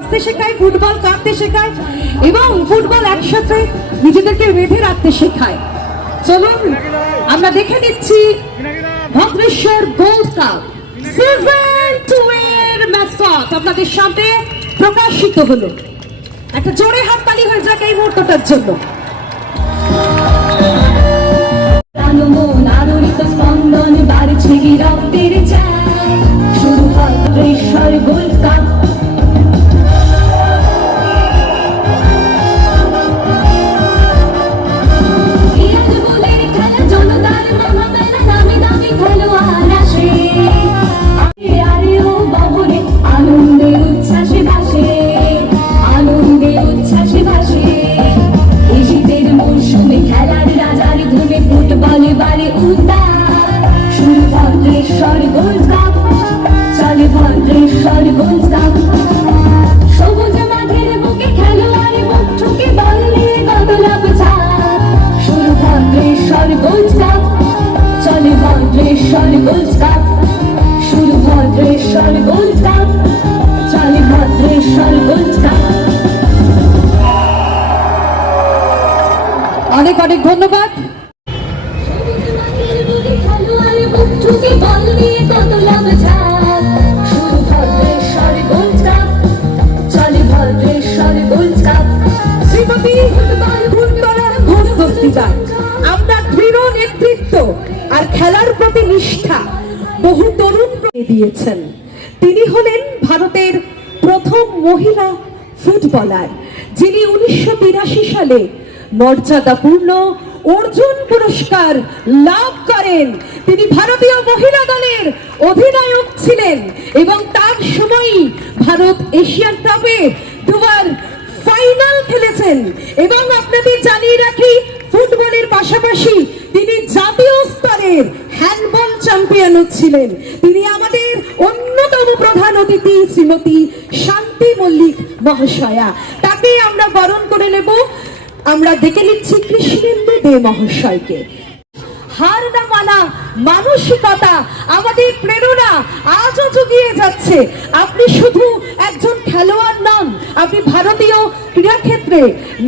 হাসতে শেখায়, ফুটবল কাঁদতে শেখায় এবং ফুটবল একসাথে নিজেদেরকে বেঁধে রাখতে শেখায়। চলুন, আমরা দেখে নিচ্ছি Bhadreswar gold cup. Season two এর ম্যাসকট আপনাদের সামনে প্রকাশিত হলো। একটা জোরে হাততালি হয়ে যাক এই মুহূর্তটার জন্য। স্পন্দন বাড়ছে কি রক্তের চায় শুরু গোল্ড কাপ। ঘোষ দস্তিদার আমরা দৃঢ় নেতৃত্ব আর খেলার প্রতি নিষ্ঠা বহু তরুণ দিয়েছেন। তিনি হলেন ভারতের প্রথম মহিলা ফুটবলার, যিনি উনিশশো তিরাশি সালে মর্যাদাপূর্ণ, অর্জুন পুরস্কার লাভ করেন। তিনি ভারতীয় মহিলা দলের অধিনায়ক ছিলেন এবং তার সময়ই ভারত এশিয়ান কাপে দুবার ফাইনাল খেলেছেন। এবং আপনাদের জানিয়ে রাখি, ফুটবলের পাশাপাশি তিনি জাতীয় স্তরের হ্যান্ডবল চ্যাম্পিয়নও ছিলেন। তিনি আমাদের অন্যতম প্রধান অতিথি, শ্রীমতী শান্তি মল্লিক মহাশয়া। তাকে আমরা বরণ করে নেব। আমরা দেখে নিচ্ছি কৃষ্ণেন্দু দে মহাশয়কে হার না মানা মানসিকতা, আমাদের প্রেরণা আজও জুগিয়ে যাচ্ছে। আপনি শুধু একজন খেলোয়াড় নন, আপনি ভারতীয় ক্রীড়াক্ষেত্রে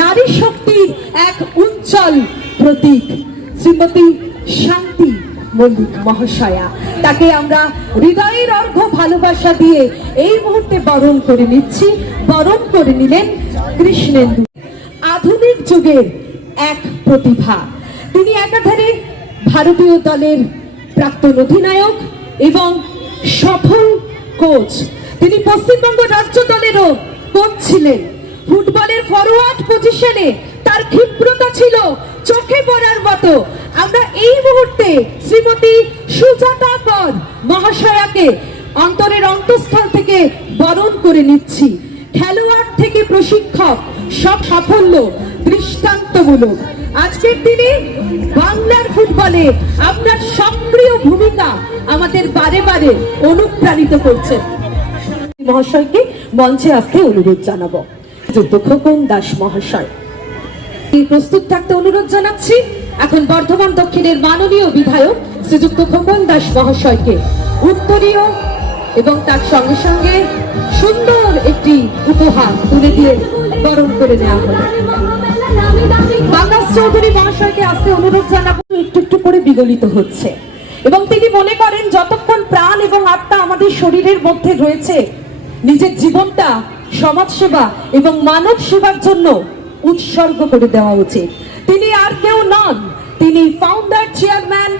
নারী শক্তির এক উজ্জ্বল প্রতীক। শ্রীমতী শান্তি মল্লিক মহাশয়া, তাকে আমরা হৃদয়ের অর্ঘ ভালোবাসা দিয়ে এই মুহূর্তে বরণ করে নিচ্ছি। বরণ করে নিলেন কৃষ্ণেন্দু। আধুনিক যুগের এক প্রতিভা। তিনি একাধারে ভারতীয় দলের প্রাক্তন অধিনায়ক এবং সফল কোচ। তিনি পশ্চিমবঙ্গ রাজ্য দলেরও কোচ ছিলেন। ফুটবলের ফরওয়ার্ড পজিশনে তার ক্ষিপ্রতা ছিল চোখে পড়ার মতো। আমরা এই মুহূর্তে শ্রীমতী সুজাতা কর মহাশয়াকে অন্তরের অন্তঃস্থল থেকে বরণ করে নিচ্ছি। খেলোয়াড় থেকে প্রশিক্ষক সব সাফল্য, দৃষ্টান্তমূলক। আজকের দিনে বাংলার ফুটবলে আপনার সক্রিয় ভূমিকা আমাদের বারে বারে অনুপ্রাণিত করছে। মহাশয়কে মঞ্চে আসতে অনুরোধ জানাব। দাস মহাশয়। প্রস্তুত থাকতে অনুরোধ জানাচ্ছি। এখন বর্ধমান দক্ষিণের মাননীয় বিধায়ক শ্রীযুক্ত খোকন দাস মহাশয়কে উত্তরীয় এবং তার সঙ্গে সঙ্গে সুন্দর একটি উপহার তুলে দিয়ে বরণ করে নেওয়া হলো বাংলাস চৌধুরী মহাশয়কে আসতে অনুরোধ জানাব, একটু একটু করে বিগলিত হচ্ছে। এবং তিনি মনে করেন, যতক্ষণ প্রাণ এবং আত্মা আমাদের শরীরের মধ্যে রয়েছে, নিজের জীবনটা সমাজ সেবা এবং মানব সেবার জন্য উৎসর্গ করে দেওয়া উচিত। তিনি আর কেউ নন, তিনি ফাউন্ডার চেয়ারম্যান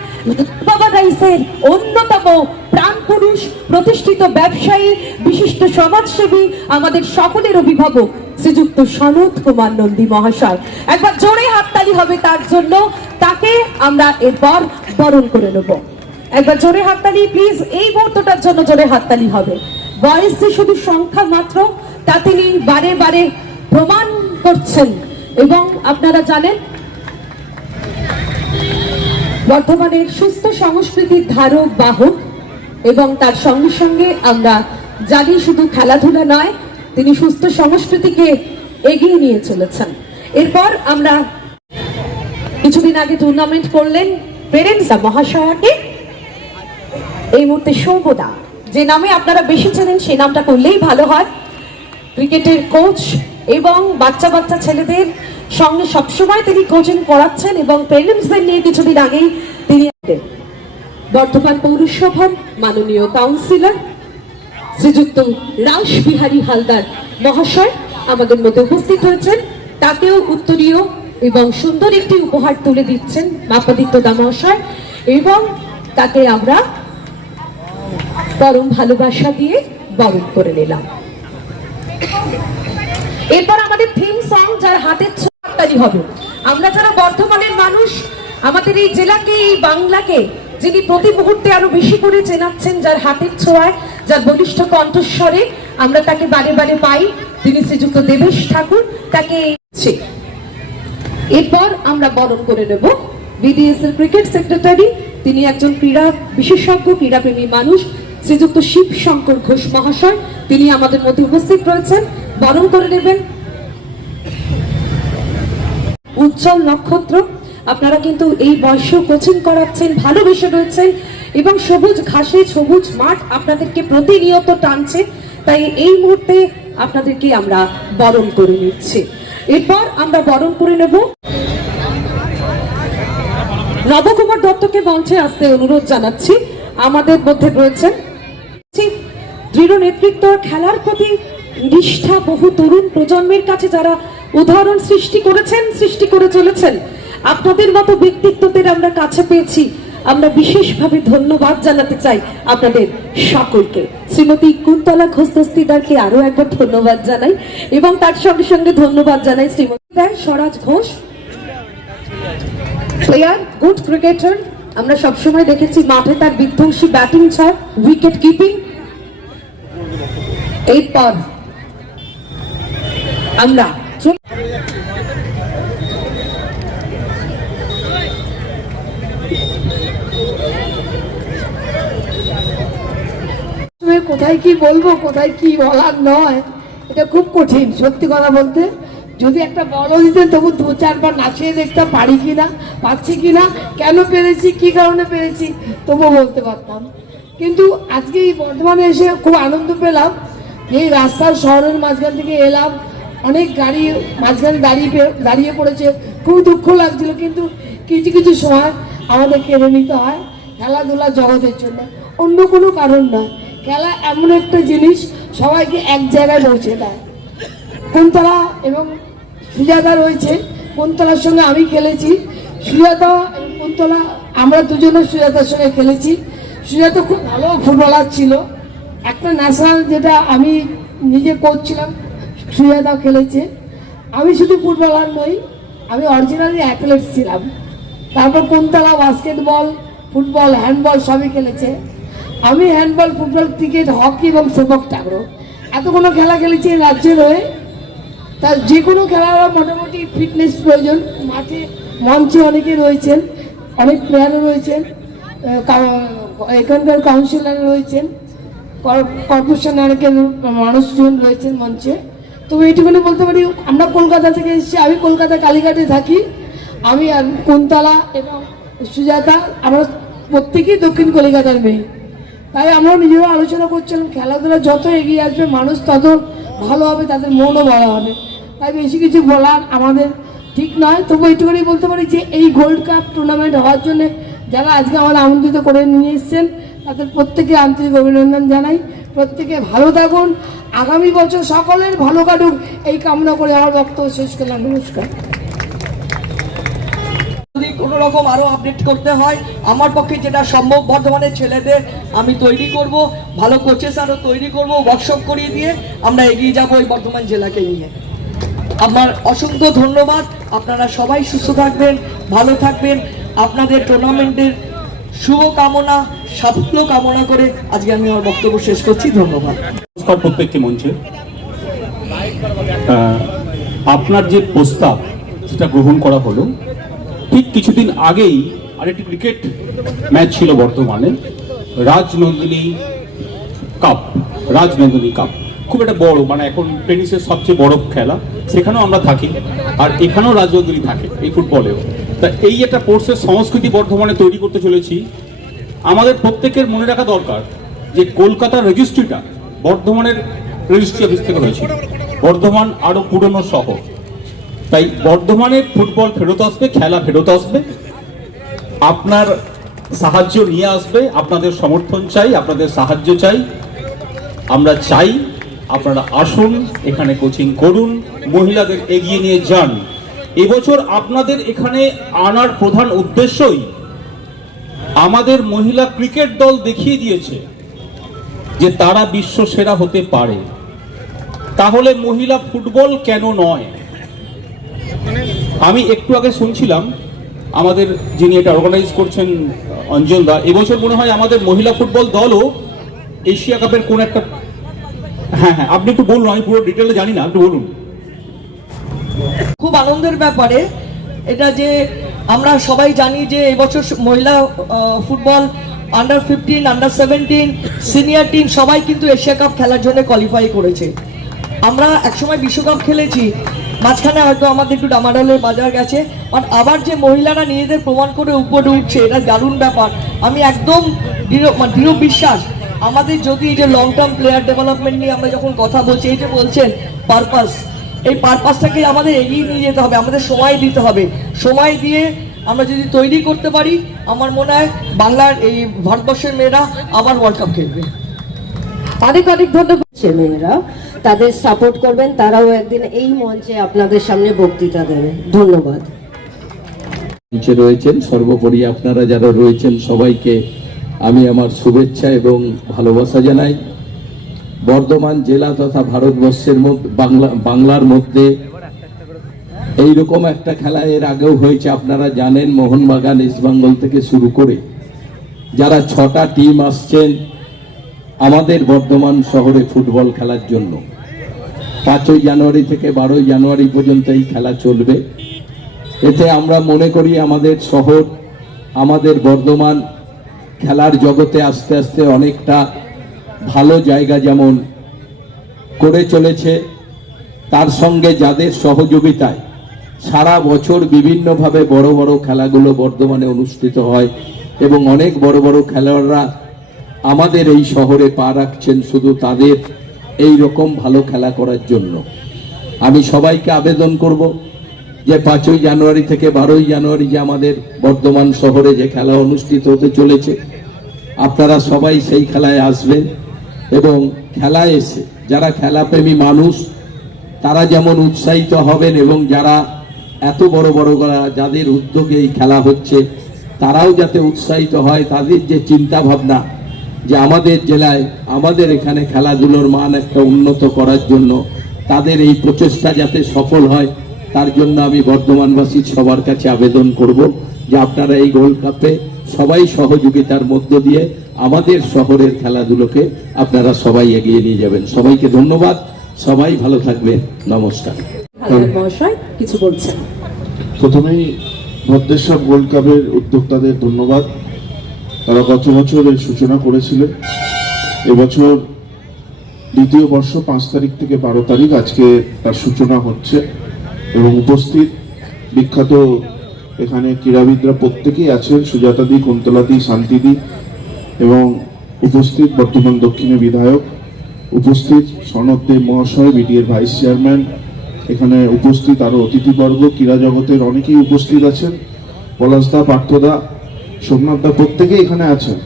বাবা রাইসের অন্যতম প্রাণ পুরুষ, প্রতিষ্ঠিত ব্যবসায়ী, বিশিষ্ট সমাজসেবী, আমাদের সকলের অভিভাবক। শ্রীযুক্ত সনদ কুমার নন্দী মহাশয়। একবার জোরে হাততালি হবে তার জন্য। তাকে আমরা এরপর বরণ করে নেব। একবার জোরে হাততালি প্লিজ এই মুহূর্তটার জন্য জোরে হাততালি হবে। বয়স যে শুধু সংখ্যা মাত্র, তা তিনি বারে বারে প্রমাণ করছেন। এবং আপনারা জানেন বর্তমানের সুস্থ সংস্কৃতির ধারক বাহক। এবং তার সঙ্গে সঙ্গে আমরা জানি শুধু খেলাধুলা নয় তিনি সুস্থ সংস্কৃতিকে এগিয়ে নিয়ে চলেছেন। এরপর আমরা কিছুদিন আগে টুর্নামেন্ট করলেন পেরেন্টসা মহাশয়াকে। এই মুহূর্তে সৌগদা, যে নামে আপনারা বেশি চেনেন সেই নামটা করলেই ভালো হয়। ক্রিকেটের কোচ এবং বাচ্চা বাচ্চা ছেলেদের সঙ্গে সবসময় তিনি কোচিং করাচ্ছেন এবং পেরেন্টসদের নিয়ে কিছুদিন আগেই তিনি বর্ধমান পৌরসভার মাননীয় কাউন্সিলর শ্রীযুক্ত রাসবিহারী হালদার মহাশয় আমাদের মধ্যে উপস্থিত হয়েছেন। তাকেও উত্তরীয় এবং সুন্দর একটি উপহার তুলে দিচ্ছেন মাপাদিত্য দা মহাশয় এবং তাকে আমরা পরম ভালোবাসা দিয়ে বরণ করে নিলাম। এরপর আমাদের থিম সং যার হাতের ছোট্টারি হবে। আমরা যারা বর্ধমানের মানুষ, আমাদের এই জেলাকে, এই বাংলাকে, যিনি প্রতি মুহূর্তে আরও বেশি করে চেনাচ্ছেন যার হাতের ছোঁয়ায় যার বলিষ্ঠ কণ্ঠস্বরে আমরা তাকে বারে বারে পাই। তিনি শ্রীযুক্ত দেবেশ ঠাকুর, তাকে এরপর আমরা বরণ করে নেব। বিডিএস এর ক্রিকেট সেক্রেটারি, তিনি একজন ক্রীড়া বিশেষজ্ঞ, ক্রীড়াপ্রেমী মানুষ, শ্রীযুক্ত শিব শঙ্কর ঘোষ মহাশয়। তিনি আমাদের মধ্যে উপস্থিত রয়েছেন। বরণ করে নেবেন। উজ্জ্বল নক্ষত্র, আপনারা কিন্তু এই বয়সেও কোচিং করাচ্ছেন, ভালোবেসে রয়েছেন। এবং সবুজ ঘাসে সবুজ মাঠ আপনাদেরকে প্রতিনিয়ত টানছে। তাই এই মুহূর্তে আপনাদেরকে আমরা বরণ করে নিচ্ছি। এরপর আমরা বরণ করে নেব। নবকুমার দত্তকে মঞ্চে আসতে অনুরোধ জানাচ্ছি। আমাদের মধ্যে রয়েছেন দৃঢ় নেতৃত্ব, খেলার প্রতি নিষ্ঠা, বহু তরুণ প্রজন্মের কাছে যারা উদাহরণ সৃষ্টি করেছেন, সৃষ্টি করে চলেছেন, আপনাদের মতো ব্যক্তিত্বদের আমরা কাছে পেয়েছি। আমরা বিশেষভাবে ধন্যবাদ জানাতে চাই আপনাদের সকলকে। শ্রীমতী কুন্তলা ঘোষ দস্তিদারকে আরও একবার ধন্যবাদ জানাই এবং তার সঙ্গে সঙ্গে ধন্যবাদ জানাই Shrimati Swaraj Ghosh. Player good cricketer আমরা সবসময় দেখেছি মাঠে তার বিধ্বংসী ব্যাটিং ছাড় উইকেট কিপিং এরপর আমরা কোথায় কি বলব, কোথায় কি বলার নয়। এটা খুব কঠিন, সত্যি কথা বলতে। যদি একটা বড় দিতেন তবু দু, চারবার নাচিয়ে দেখতাম পারি কি না পাচ্ছি কি না কেন পেরেছি, কি কারণে পেরেছি তবু বলতে পারতাম। কিন্তু আজকে এই বর্ধমানে এসে খুব আনন্দ পেলাম এই রাস্তার শহরের মাঝখান থেকে এলাম, অনেক গাড়ি মাঝখানে দাঁড়িয়ে দাঁড়িয়ে পড়েছে। খুব দুঃখ লাগছিল, কিন্তু কিছু কিছু সময় আমাদের কেড়ে নিতে হয়, খেলাধুলা জগতের জন্য। অন্য কোনো কারণ নয়। খেলা এমন একটা জিনিস, সবাইকে এক জায়গায় পৌঁছে দেয়। কুন্তলা এবং সুজাতা রয়েছে, কুন্তলার সঙ্গে আমি খেলেছি। সুজাতা কুন্তলা, আমরা দুজনে সুজাতার সঙ্গে খেলেছি। সুজাতা খুব ভালো ফুটবলার ছিল। একটা ন্যাশনাল যেটা আমি নিজে করছিলাম সুজাতা খেলেছে। আমি শুধু ফুটবলার নই, আমি অরিজিনালি অ্যাথলেট ছিলাম। তারপর কুন্তলা বাস্কেটবল ফুটবল হ্যান্ডবল সবই খেলেছে। আমি হ্যান্ডবল ফুটবল ক্রিকেট হকি এবং সেবক টাকরো এতগুলো খেলা খেলেছি রাজ্যের হয়ে। তার যে কোনো খেলার মোটামুটি ফিটনেস প্রয়োজন। মাঠে, মঞ্চে অনেকে রয়েছেন, অনেক প্লেয়ারও রয়েছেন এখানকার কাউন্সিলর রয়েছেন, কর- কর্পোরেশন অনেকের মানুষজন রয়েছেন মঞ্চে। তবে এইটুকুনি বলতে পারি, আমরা কলকাতা থেকে এসেছি, আমি কলকাতা, কালীঘাটে থাকি। আমি আর কুন্তলা এবং সুজাতা, আমরা প্রত্যেকেই দক্ষিণ কলিকাতার মেয়ে। তাই আমরা নিজেরা আলোচনা করছিলাম, খেলাধুলা যত এগিয়ে আসবে, মানুষ তত ভালো হবে, তাদের মনও বড় হবে। তাই বেশি কিছু বলার আমাদের ঠিক নয়, তবু এইটুকুনি বলতে পারি যে এই গোল্ড কাপ টুর্নামেন্ট হওয়ার জন্য যারা আজকে আমাদের আমন্ত্রিত করে নিয়ে এসছেন, তাদের প্রত্যেকে আন্তরিক অভিনন্দন জানাই। প্রত্যেকে ভালো থাকুন। আগামী বছর সকলের ভালো কাটুক। এই কামনা করে আমার বক্তব্য শেষ করলাম। নমস্কার। রকম আরও আপডেট করতে হয়। আমার পক্ষে যেটা সম্ভব বর্ধমানের ছেলেদের, আমি তৈরি করব, ভালো কোচেস আরও তৈরি করব ওয়ার্কশপ করিয়ে দিয়ে আমরা এগিয়ে যাব এই বর্ধমান জেলাকে নিয়ে। আমার অসংখ্য ধন্যবাদ। আপনারা সবাই সুস্থ থাকবেন, ভালো থাকবেন। আপনাদের টুর্নামেন্টের শুভ কামনা সাফল্য কামনা করে আজকে আমি আমার বক্তব্য শেষ করছি। ধন্যবাদ। নমস্কার প্রত্যেককে মঞ্চে। আপনার যে প্রস্তাব, সেটা গ্রহণ করা হলো ঠিক কিছুদিন আগেই আরেকটি ক্রিকেট ম্যাচ ছিল বর্তমানে, রাজনন্দিনী কাপ রাজনন্দিনী কাপ। খুব একটা বড় মানে এখন টেনিসের সবচেয়ে বড় খেলা, সেখানেও আমরা থাকি। আর এখানেও রাজনন্দিনী থাকে এই ফুটবলেও। তা এই একটা কোর্সের সংস্কৃতি বর্ধমানে তৈরি করতে চলেছি। আমাদের প্রত্যেকের মনে রাখা দরকার যে কলকাতার রেজিস্ট্রিটা বর্ধমানের রেজিস্ট্রি অফিস থেকে রয়েছে বর্ধমান আরও পুরনো শহর। তাই বর্ধমানে ফুটবল ফেরত আসবে, খেলা ফেরত আসবে। আপনার সাহায্য নিয়ে আসবে, আপনাদের সমর্থন চাই, আপনাদের সাহায্য চাই। আমরা চাই আপনারা আসুন, এখানে কোচিং করুন, মহিলাদের এগিয়ে নিয়ে যান। এবছর আপনাদের এখানে আনার প্রধান উদ্দেশ্যই আমাদের মহিলা ক্রিকেট দল দেখিয়ে দিয়েছে যে তারা বিশ্ব সেরা হতে পারে। তাহলে মহিলা ফুটবল কেন নয়? আমি একটু আগে শুনছিলাম, আমাদের যিনি এটা অর্গানাইজ করছেন অঞ্জন দা, এবছর মনে হয় আমাদের মহিলা ফুটবল দলও এশিয়া কাপের কোন একটা হ্যাঁ হ্যাঁ আপনি একটু বলুন, আমি পুরো ডিটেলে জানি না, একটু বলুন। খুব আনন্দের ব্যাপারে, এটা যে আমরা সবাই জানি যে এবছর মহিলা football under fifteen under seventeen senior team সবাই কিন্তু এশিয়া কাপ খেলার জন্য কোয়ালিফাই করেছে। আমরা একসময় বিশ্বকাপ খেলেছি মাঝখানে হয়তো আমাদের একটু ডামাডালের বাজার গেছে বাট আবার যে মহিলারা নিজেদের প্রমাণ করে উপরে উঠছে এটা দারুণ ব্যাপার। আমি একদম দৃঢ় মানে দৃঢ় বিশ্বাস। আমাদের যদি এই যে লং টার্ম প্লেয়ার ডেভেলপমেন্ট নিয়ে আমরা যখন কথা বলছি এই যে বলছেন পারপাস এই পারপাসটাকে আমাদের এগিয়ে নিয়ে যেতে হবে আমাদের সময় দিতে হবে। সময় দিয়ে আমরা যদি তৈরি করতে পারি আমার মনে হয় বাংলার এই ভারতবর্ষের মেয়েরা আবার ওয়ার্ল্ড কাপ খেলবে। অনেক অনেক ধন্যবাদ। মেয়েরা তাদের সাপোর্ট করবেন, তারাও একদিন এই মঞ্চে আপনাদের সামনে বক্তৃতা দেবে। ধন্যবাদ। মঞ্চে রয়েছেন সর্বোপরি আপনারা যারা রয়েছেন সবাইকে আমি আমার শুভেচ্ছা এবং ভালোবাসা জানাই। বর্ধমান জেলা তথা ভারতবর্ষের মধ্যে, বাংলা, বাংলার মধ্যে এইরকম একটা খেলা এর আগেও হয়েছে, আপনারা জানেন মোহনবাগান ইস্টবেঙ্গল থেকে শুরু করে। যারা ছটা টিম আসছেন, আমাদের বর্ধমান শহরে ফুটবল খেলার জন্য। পাঁচই জানুয়ারি থেকে বারোই জানুয়ারি পর্যন্ত এই খেলা চলবে। এতে আমরা মনে করি আমাদের শহর, আমাদের বর্ধমান খেলার জগতে আস্তে আস্তে অনেকটা ভালো জায়গা যেমন করে চলেছে, তার সঙ্গে যাদের সহযোগিতায় সারা বছর বিভিন্নভাবে বড় বড় খেলাগুলো বর্ধমানে অনুষ্ঠিত হয় এবং অনেক বড় বড় খেলোয়াড়রা আমাদের এই শহরে পা রাখছেন, শুধু তাদের এই রকম ভালো খেলা করার জন্য। আমি সবাইকে আবেদন করব যে পাঁচই জানুয়ারি থেকে বারোই জানুয়ারি যে আমাদের বর্ধমান শহরে যে খেলা অনুষ্ঠিত হতে চলেছে, আপনারা সবাই সেই খেলায় আসবেন এবং খেলায় এসে, যারা খেলাপ্রেমী মানুষ, তারা যেমন উৎসাহিত হবেন এবং যারা এত বড় বড় গলা যাদের উদ্যোগে এই খেলা হচ্ছে, তারাও যাতে উৎসাহিত হয়, তাদের যে চিন্তা ভাবনা যে আমাদের জেলায় আমাদের এখানে খেলাধুলোর মান একটা উন্নত করার জন্য তাদের এই প্রচেষ্টা যাতে সফল হয় তার জন্য আমি বর্ধমানবাসীর সবার কাছে আবেদন করব যে আপনারা এই গোল্ড কাপে সবাই সহযোগিতার মধ্য দিয়ে আমাদের শহরের খেলাধুলোকে আপনারা সবাই এগিয়ে নিয়ে যাবেন। সবাইকে ধন্যবাদ। সবাই ভালো থাকবেন। নমস্কার। কিছু বলছেন? প্রথমেই ভদ্রেশ্বর গোল্ড কাপের উদ্যোক্তাদের ধন্যবাদ। তারা গত বছর এর সূচনা করেছিলেন এবছর দ্বিতীয় বর্ষ পাঁচ তারিখ থেকে বারো তারিখ আজকে তার সূচনা হচ্ছে এবং উপস্থিত বিখ্যাত এখানে ক্রীড়াবিদরা প্রত্যেকেই আছেন সুজাতাদি কুন্তলাদি শান্তিদি এবং উপস্থিত বর্তমান দক্ষিণে বিধায়ক, উপস্থিত সনদদেব মহাশয় বিডিএর ভাইস চেয়ারম্যান, এখানে উপস্থিত আরও অতিথিবর্গ, ক্রীড়া জগতের অনেকেই উপস্থিত আছেন। পলাশদা, পার্থদা সোমনাথদা প্রত্যেকেই এখানে আছেন।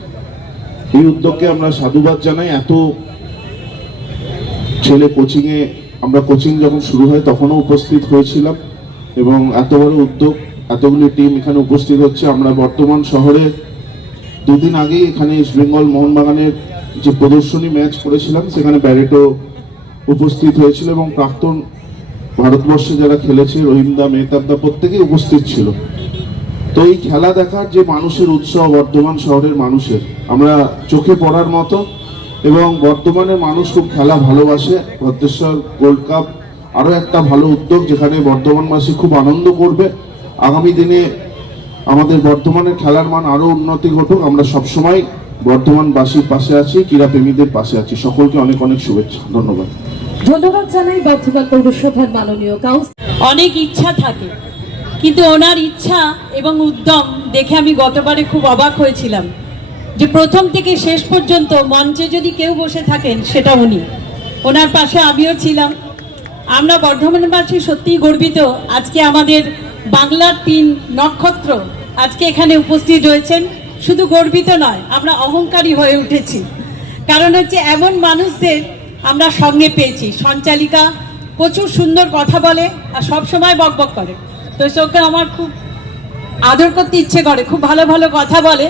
এই উদ্যোগকে আমরা সাধুবাদ জানাই। এত ছেলে কোচিংয়ে, আমরা কোচিং যখন শুরু হয় তখনও উপস্থিত হয়েছিলাম এবং এত বড় উদ্যোগ, এতগুলি টিম এখানে উপস্থিত হচ্ছে। আমরা বর্তমান শহরে দুদিন আগেই এখানে ইস্ট বেঙ্গল মোহনবাগানের যে প্রদর্শনী ম্যাচ করেছিলাম, সেখানে ব্যারেটো উপস্থিত হয়েছিল এবং প্রাক্তন ভারতবর্ষে যারা খেলেছে রহিমদা মেহতাবদা, প্রত্যেকেই উপস্থিত ছিল। তো এই খেলা দেখার যে মানুষের উৎসাহ বর্ধমান শহরের মানুষের আমরা চোখে পড়ার মতো এবং বর্তমানের মানুষ খুব খেলা ভালোবাসে। ভদ্রেশ্বর গোল্ড কাপ আরও একটা ভালো উদ্যোগ যেখানে বর্ধমানবাসী খুব আনন্দ করবে। আগামী দিনে আমাদের বর্তমানের খেলার মান আরও উন্নতি ঘটুক। আমরা সবসময় বর্ধমানবাসীর পাশে আছি ক্রীড়াপ্রেমীদের পাশে আছি। সকলকে অনেক অনেক শুভেচ্ছা। ধন্যবাদ। ধন্যবাদ জানাই বর্ধমান পৌরসভার মাননীয় কাউন্সিলর। অনেক ইচ্ছা থাকে। কিন্তু ওনার ইচ্ছা এবং উদ্যম দেখে আমি গতবারে খুব অবাক হয়েছিলাম যে প্রথম থেকে শেষ পর্যন্ত মঞ্চে যদি কেউ বসে থাকেন, সেটা উনি। ওনার পাশে আমিও ছিলাম। আমরা বর্ধমানবাসী সত্যিই গর্বিত। আজকে আমাদের বাংলার তিন নক্ষত্র আজকে এখানে উপস্থিত রয়েছেন। শুধু গর্বিত নয়, আমরা অহংকারী হয়ে উঠেছি। কারণ হচ্ছে এমন মানুষদের আমরা সঙ্গে পেয়েছি। সঞ্চালিকা প্রচুর সুন্দর কথা বলে আর সবসময় বকবক করে। তো সবকে আমার খুব আদর করতে ইচ্ছে করে, খুব ভালো ভালো কথা বলে।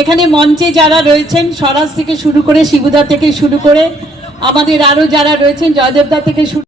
এখানে মঞ্চে যারা রয়েছেন স্বরাজ থেকে শুরু করে শিবুদা থেকে শুরু করে আমাদের আরও যারা রয়েছেন, জয়দেবদা থেকে শুরু